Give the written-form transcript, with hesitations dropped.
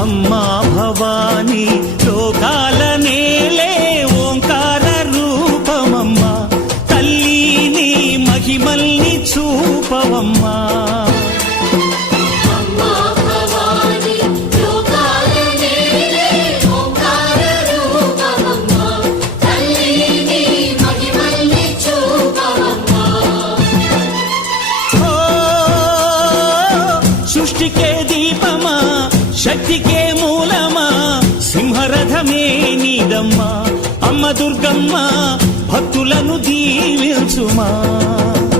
అమ్మా భవానీ లోకాల నేలే ఓంకార రూపమమ్మా తల్లి నీ మహిమల్ని చూపవమ్మా సృష్టికే దీపమా శక్తికే మూలమా సింహరథమే నీదమ్మా అమ్మ దుర్గమ్మ భక్తులను దీవించుమా